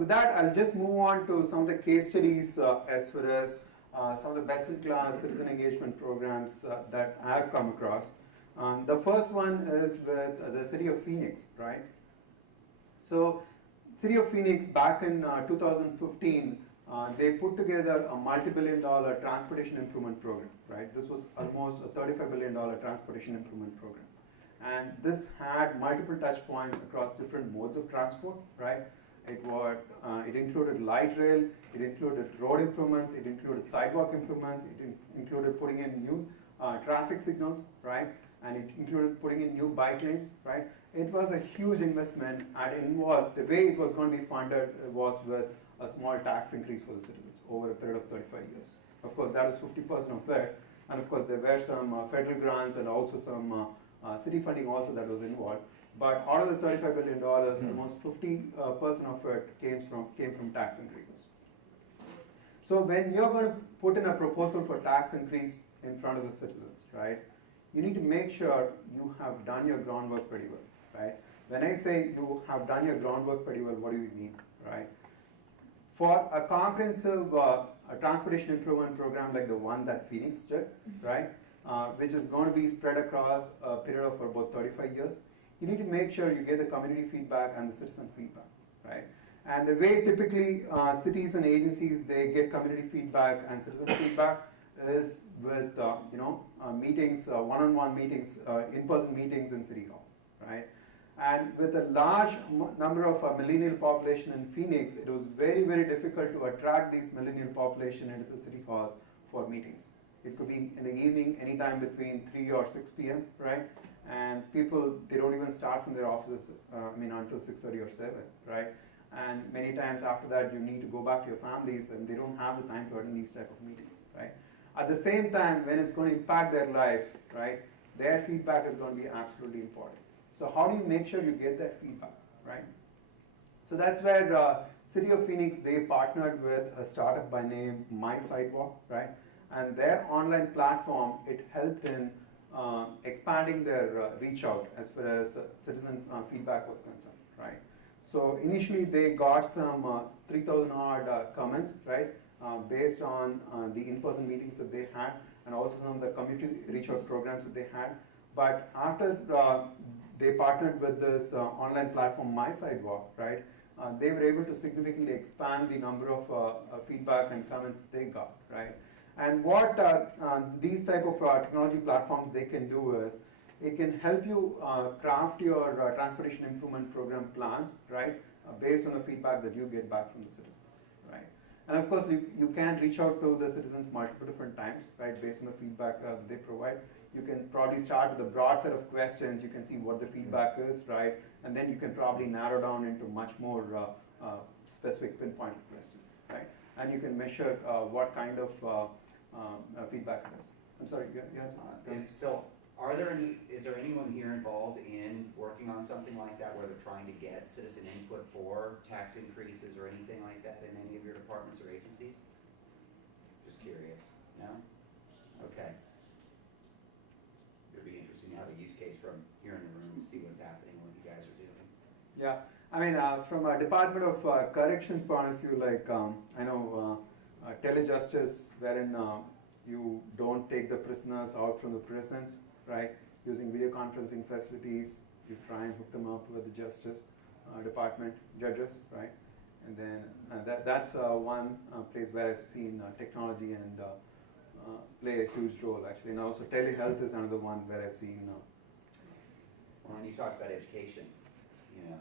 with that, I'll just move on to some of the case studies as far as some of the best-in-class citizen engagement programs that I've come across. The first one is with the city of Phoenix, right? So, city of Phoenix back in 2015, they put together a multi-billion-dollar transportation improvement program, right? This was almost a $35 billion transportation improvement program. And this had multiple touch points across different modes of transport, right? It included light rail, it included road improvements, it included sidewalk improvements, it included putting in new traffic signals, right? And it included putting in new bike lanes, right? It was a huge investment, and involved, the way it was going to be funded was with a small tax increase for the citizens over a period of 35 years. Of course, that is 50% of it, and of course there were some federal grants and also some city funding also that was involved. But out of the $35 billion, almost 50% of it came from tax increases. So when you're going to put in a proposal for tax increase in front of the citizens, right, you need to make sure you have done your groundwork pretty well, right? When I say you have done your groundwork pretty well, what do you mean, right? For a comprehensive transportation improvement program like the one that Phoenix did, right, which is going to be spread across a period of about 35 years, you need to make sure you get the community feedback and the citizen feedback, right? And the way typically cities and agencies, they get community feedback and citizen feedback is with meetings, one-on-one meetings, in-person meetings in City Hall, right? And with a large number of millennial population in Phoenix, it was very, very difficult to attract these millennial population into the city halls for meetings. It could be in the evening, anytime between 3 or 6 p.m., right? And people, they don't even start from their offices, until 6:30 or 7, right? And many times after that, you need to go back to your families, and they don't have the time to attend these type of meetings, right? At the same time, when it's going to impact their lives, right, their feedback is going to be absolutely important. So how do you make sure you get that feedback, right? So that's where City of Phoenix, they partnered with a startup by name My Sidewalk, right? And their online platform, it helped in expanding their reach out as far as citizen feedback was concerned, right? So initially they got some 3,000 odd comments, right? Based on the in-person meetings that they had, and also some of the community reach out programs that they had. But after they partnered with this online platform, My Sidewalk, right? They were able to significantly expand the number of feedback and comments that they got, right? And what these type of technology platforms, they can do is, it can help you craft your transportation improvement program plans, right? Based on the feedback that you get back from the citizens, right? And of course, you can reach out to the citizens multiple different times, right? Based on the feedback that they provide. You can probably start with a broad set of questions. You can see what the feedback is, right? And then you can probably narrow down into much more specific pinpointed questions, right? And you can measure what kind of feedback it is. I'm sorry, you had something? So, is there anyone here involved in working on something like that, where they're trying to get citizen input for tax increases or anything like that in any of your departments or agencies? Just curious. No? Okay. It'd be interesting to have a use case from here in the room and see what's happening, what you guys are doing. Yeah, I mean, from a Department of Corrections point of view, like I know telejustice, wherein you don't take the prisoners out from the prisons, right? Using video conferencing facilities, you try and hook them up with the Justice Department judges, right? And then that's one place where I've seen technology and play a huge role, actually. And also telehealth is another one where I've seen. Well, and you talked about education,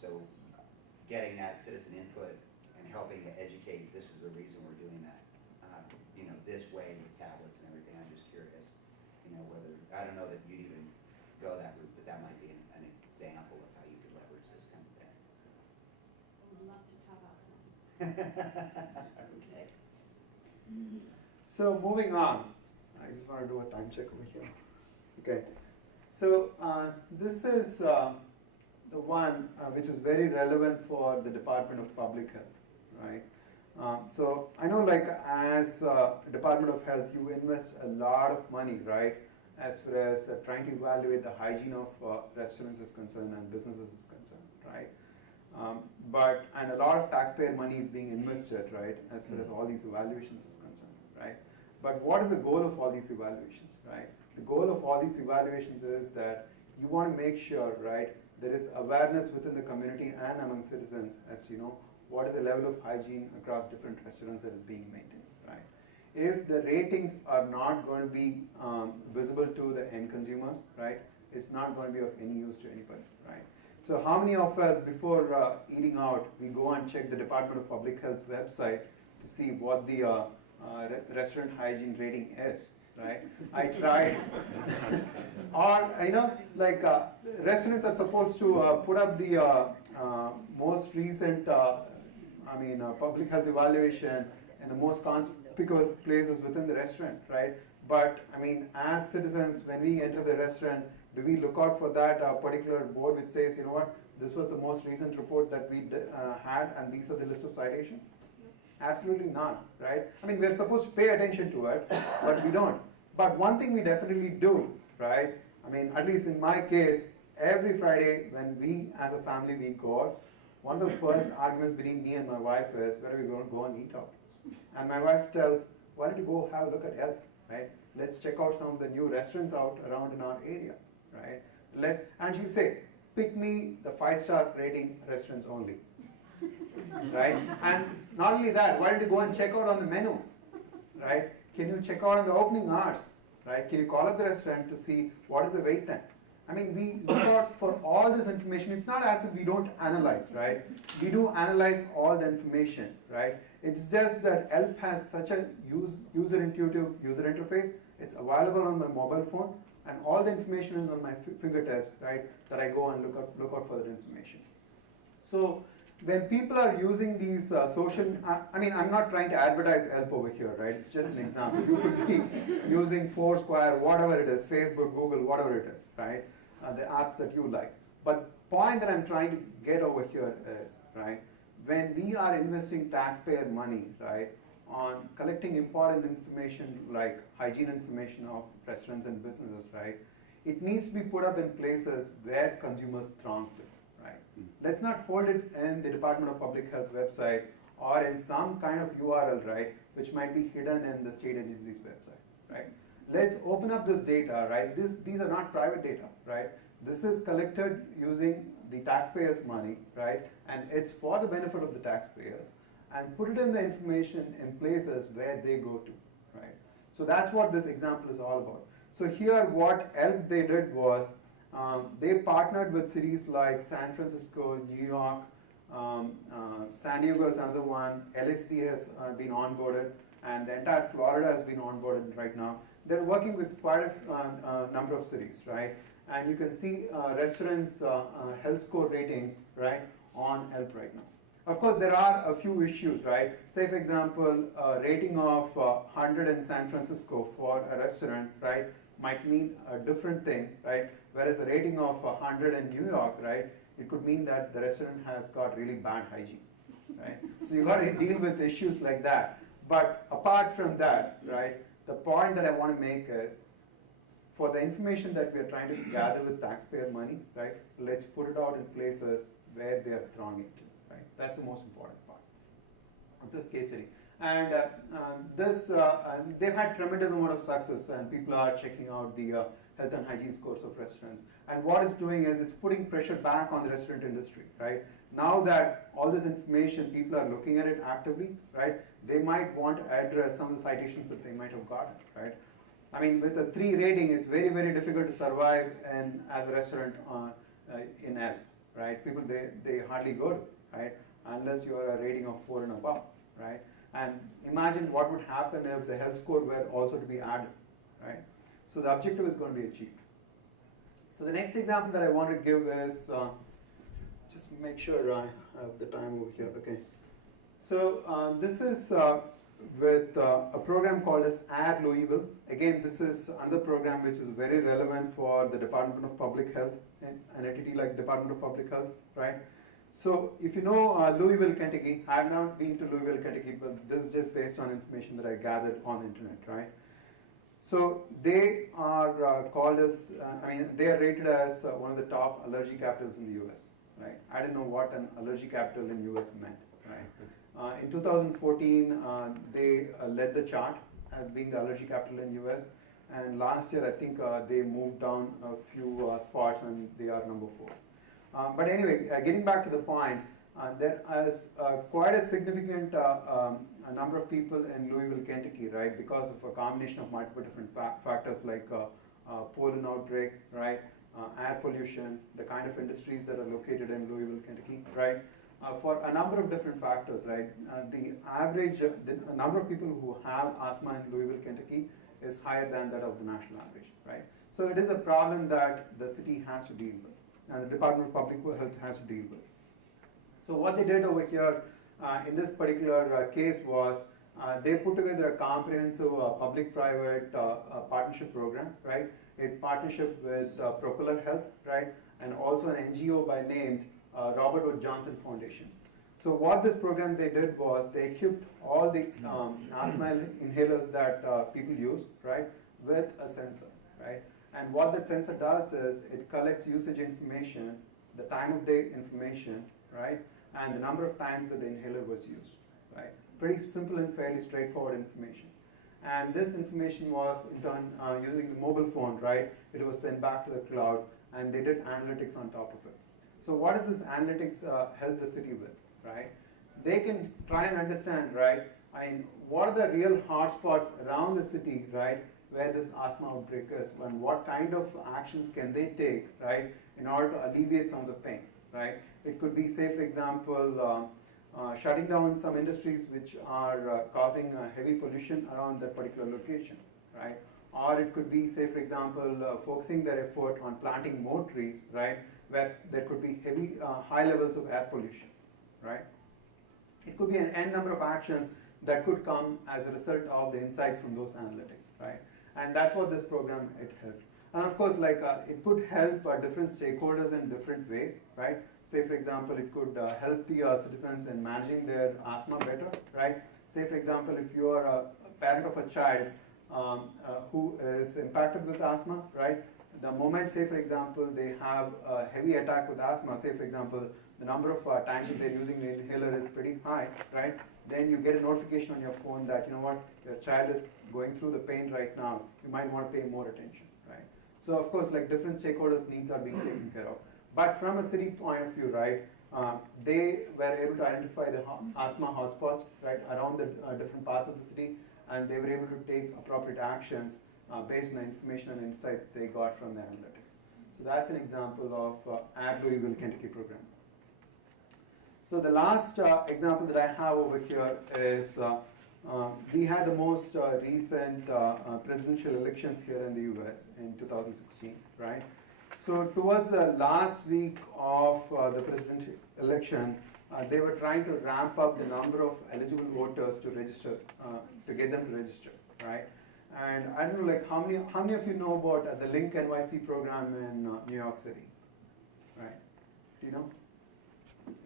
so getting that citizen input and helping to educate, this is the reason we're doing that, this way with tablets and everything. I'm just curious, whether, I don't know that you'd even go that route, but that might be an example of how you could leverage this kind of thing. I would love to talk about that. Okay. So moving on, I just want to do a time check over here. Okay, so this is the one which is very relevant for the Department of Public Health, right? So I know, like, as Department of Health, you invest a lot of money, right, as far as trying to evaluate the hygiene of restaurants is concerned and businesses is concerned, right? And a lot of taxpayer money is being invested, right, as far as all these evaluations is concerned, right? But what is the goal of all these evaluations, right? The goal of all these evaluations is that you want to make sure, right, there is awareness within the community and among citizens as to, what is the level of hygiene across different restaurants that is being maintained, right? If the ratings are not going to be visible to the end consumers, right, it's not going to be of any use to anybody, right? So how many of us, before eating out, we go and check the Department of Public Health's website to see what the restaurant hygiene rating is, right? I tried. Or, restaurants are supposed to put up the most recent, public health evaluation in the most conspicuous places within the restaurant, right? But, as citizens, when we enter the restaurant, do we look out for that particular board which says, this was the most recent report that we had and these are the list of citations? Absolutely not, right? We're supposed to pay attention to it, but we don't. But one thing we definitely do, right? At least in my case, every Friday when we as a family we go out, one of the first arguments between me and my wife is, where are we going to go and eat out? And my wife tells, why don't you go have a look at Yelp, right? Let's check out some of the new restaurants out around in our area, right? And she'll say, pick me the 5-star rating restaurants only, right? And not only that, why don't you go and check out on the menu, right? Can you check out on the opening hours, right? Can you call up the restaurant to see what is the wait time? We look out for all this information. It's not as if we don't analyze, right? We do analyze all the information, right? It's just that Yelp has such a user-intuitive user interface. It's available on my mobile phone, and all the information is on my fingertips, right? That I go and look out for that information. So when people are using these social, I'm not trying to advertise Yelp over here, right? It's just an example. You could be using Foursquare, whatever it is, Facebook, Google, whatever it is, right? The apps that you like. But point that I'm trying to get over here is, right, when we are investing taxpayer money, right, on collecting important information like hygiene information of restaurants and businesses, right, it needs to be put up in places where consumers throng to, right? Let's not hold it in the Department of Public Health website or in some kind of URL, right, which might be hidden in the state agency's website, right? Let's open up this data, right? These are not private data, right? This is collected using the taxpayers' money, right? And it's for the benefit of the taxpayers. And put it in the information in places where they go to, right? So that's what this example is all about. So here what Yelp they did was, they partnered with cities like San Francisco, New York, San Diego is another one, LSD has been onboarded, and the entire Florida has been onboarded right now. They're working with quite a number of cities, right? And you can see restaurants' health score ratings, right, on Yelp right now. Of course, there are a few issues, right? Say, for example, a rating of 100 in San Francisco for a restaurant, right, might mean a different thing, right? Whereas a rating of 100 in New York, right, it could mean that the restaurant has got really bad hygiene, right? So you got to deal with issues like that. But apart from that, right, the point that I want to make is, for the information that we are trying to gather with taxpayer money, right, let's put it out in places where they are thronging to, right? That's the most important part of this case study. And they've had tremendous amount of success, and people are checking out the health and hygiene scores of restaurants. And what it's doing is it's putting pressure back on the restaurant industry, right? Now that all this information, people are looking at it actively, right? They might want to address some of the citations that they might have gotten, right? With a 3 rating, it's very, very difficult to survive as a restaurant in Yelp, right? People, they hardly go to, right? Unless you are a rating of 4 and above, right? And imagine what would happen if the health score were also to be added, right? So the objective is going to be achieved. So the next example that I want to give is, just make sure I have the time over here, okay. So this is with a program called as Add Louisville. Again, this is another program which is very relevant for the Department of Public Health, an entity like Department of Public Health, right? So if you know Louisville, Kentucky, I have not been to Louisville, Kentucky, but this is just based on information that I gathered on the internet, right? So they are called as, they are rated as one of the top allergy capitals in the US, right? I didn't know what an allergy capital in US meant, right? In 2014, they led the chart as being the allergy capital in US, and last year I think they moved down a few spots and they are number 4. But anyway, getting back to the point, there is quite a significant a number of people in Louisville, Kentucky, right, because of a combination of multiple different factors like pollen outbreak, right, air pollution, the kind of industries that are located in Louisville, Kentucky, right, for a number of different factors, right. The average, the number of people who have asthma in Louisville, Kentucky is higher than that of the national average, right. So it is a problem that the city has to deal with, and the Department of Public Health has to deal with. So what they did over here in this particular case was they put together a comprehensive public-private partnership program, right, in partnership with Propeller Health, right, and also an NGO by name Robert Wood Johnson Foundation. So what this program they did was they equipped all the asthma inhalers that people use, right, with a sensor, right, and what that sensor does is it collects usage information, the time of day information, right, and the number of times that the inhaler was used, right. Pretty simple and fairly straightforward information. And this information was in turn using the mobile phone, right, it was sent back to the cloud and they did analytics on top of it. So what does this analytics help the city with, right? They can try and understand, right, I mean, what are the real hotspots around the city, right, where this asthma outbreak is, and what kind of actions can they take, right, in order to alleviate some of the pain, right? It could be, say, for example, shutting down some industries which are causing heavy pollution around that particular location, right? Or it could be, say, for example, focusing their effort on planting more trees, right, where there could be heavy, high levels of air pollution, right? It could be an n number of actions that could come as a result of the insights from those analytics, right? And that's what this program, it helped. And of course, like it could help different stakeholders in different ways, right? Say, for example, it could help the citizens in managing their asthma better, right? Say, for example, if you are a parent of a child who is impacted with asthma, right? The moment, say, for example, they have a heavy attack with asthma, say, for example, the number of times that they're using the inhaler is pretty high, right? Then you get a notification on your phone that, you know what, your child is going through the pain right now. You might want to pay more attention, right? So, of course, like different stakeholders' needs are being taken care of. But from a city point of view, right, they were able to identify the asthma hotspots, right, around the different parts of the city, and they were able to take appropriate actions based on the information and insights they got from the analytics. So that's an example of Add Louisville, Kentucky program. So the last example that I have over here is we had the most recent presidential elections here in the US in 2016, right? So towards the last week of the presidential election, they were trying to ramp up the number of eligible voters to register, to get them to register, right? And I don't know, like how many of you know about the Link NYC program in New York City, right? Do you know?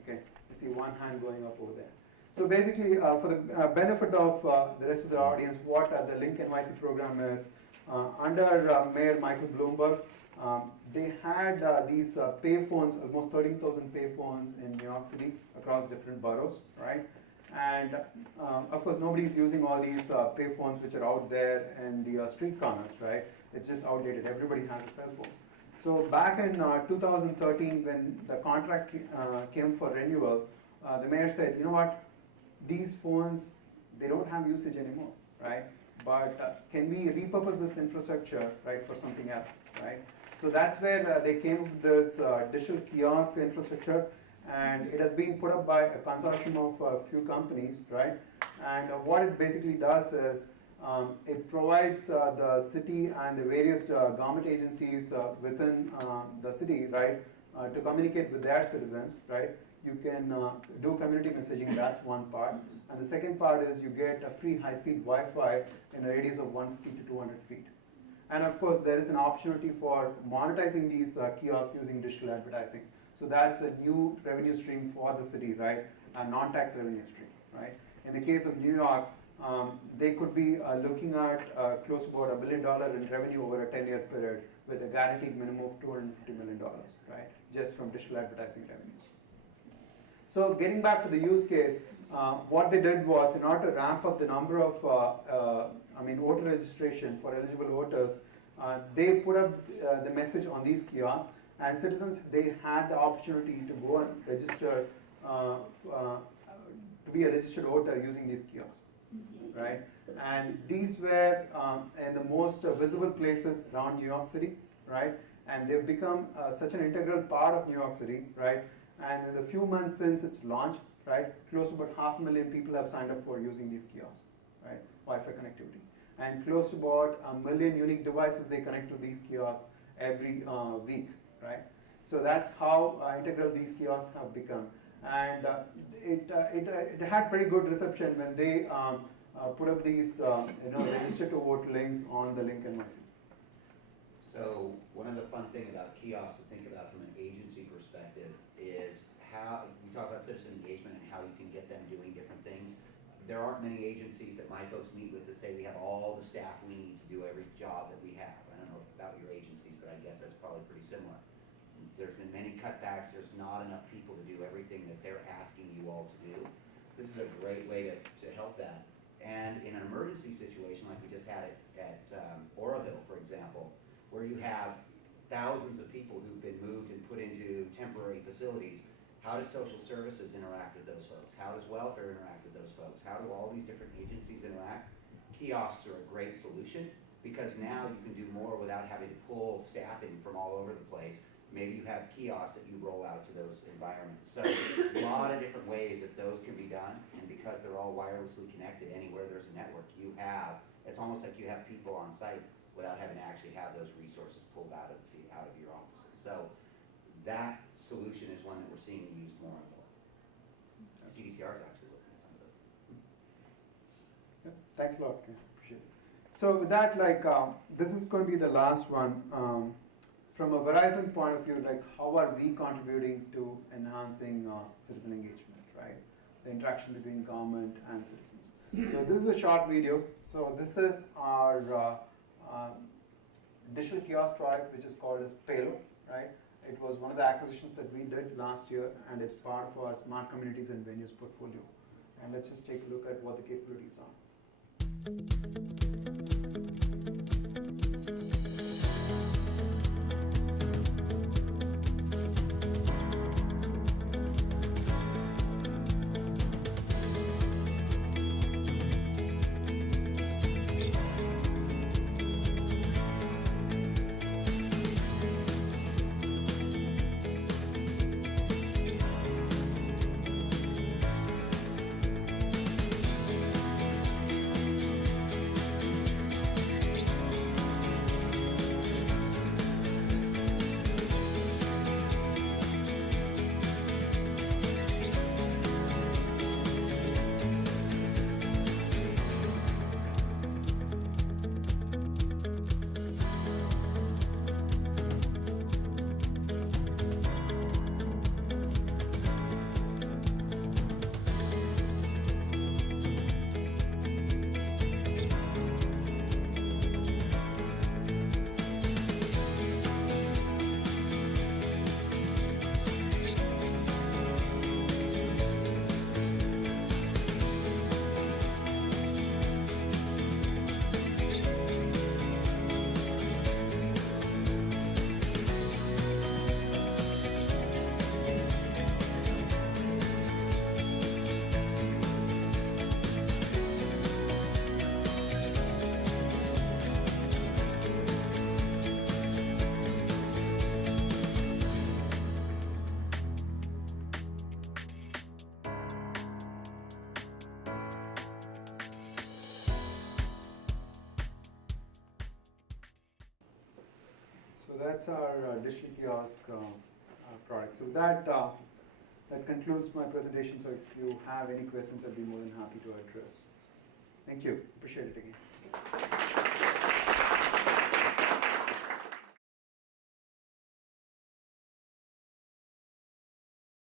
Okay, I see one hand going up over there. So basically, for the benefit of the rest of the audience, what the Link NYC program is, under Mayor Michael Bloomberg, they had these payphones, almost 13,000 payphones in New York City across different boroughs, right? And of course, nobody's using all these payphones which are out there in the street corners, right? It's just outdated. Everybody has a cell phone. So back in 2013, when the contract came for renewal, the mayor said, you know what? These phones, they don't have usage anymore, right? But can we repurpose this infrastructure, right, for something else, right? So that's where they came with this digital kiosk infrastructure, and it has been put up by a consortium of a few companies, right? And what it basically does is it provides the city and the various government agencies within the city, right, to communicate with their citizens, right? You can do community messaging, that's one part. And the second part is you get a free high-speed Wi-Fi in a radius of 150 to 200 feet. And of course, there is an opportunity for monetizing these kiosks using digital advertising. So that's a new revenue stream for the city, right? A non-tax revenue stream, right? In the case of New York, they could be looking at close to about $1 billion in revenue over a 10-year period with a guaranteed minimum of $250 million, right, just from digital advertising revenues. So getting back to the use case, what they did was, in order to ramp up the number of voter registration for eligible voters, they put up the message on these kiosks, and citizens, they had the opportunity to go and register to be a registered voter using these kiosks, right? And these were in the most visible places around New York City, right? And they've become such an integral part of New York City, right? And in the few months since its launch, right, close to about 500,000 people have signed up for using these kiosks, right, Wi-Fi connectivity. And close to about 1 million unique devices they connect to these kiosks every week, right? So that's how integral these kiosks have become. And it had pretty good reception when they put up these register to vote links on the link NYC. So one of the fun things about kiosks to think about from an agency perspective is how, we talk about citizen engagement and how you can get them doing different things. There aren't many agencies that my folks meet with to say we have all the staff we need to do every job that we have. I don't know about your agencies, but I guess that's probably pretty similar. There's been many cutbacks. There's not enough people to do everything that they're asking you all to do. This is a great way to help that. And in an emergency situation like we just had at Oroville, for example, where you have thousands of people who've been moved and put into temporary facilities, how does social services interact with those folks? How does welfare interact with those folks? How do all these different agencies interact? Kiosks are a great solution because now you can do more without having to pull staffing from all over the place. Maybe you have kiosks that you roll out to those environments. So a lot of different ways that those can be done, and because they're all wirelessly connected anywhere there's a network, it's almost like you have people on site without having to actually have those resources pulled out of your offices. So that solution is one that we're seeing used more and more. CDCR is actually looking at some of those. Yeah, thanks a lot, Ken. Appreciate it. So with that, this is going to be the last one. From a Verizon point of view, how are we contributing to enhancing citizen engagement, right? The interaction between government and citizens. So this is a short video. So this is our digital kiosk product, which is called as Palo, right? It was one of the acquisitions that we did last year, and it's part of our smart communities and venues portfolio. And let's just take a look at what the capabilities are. So that's our digital kiosk product. So that concludes my presentation. So if you have any questions, I'd be more than happy to address. Thank you. Appreciate it again.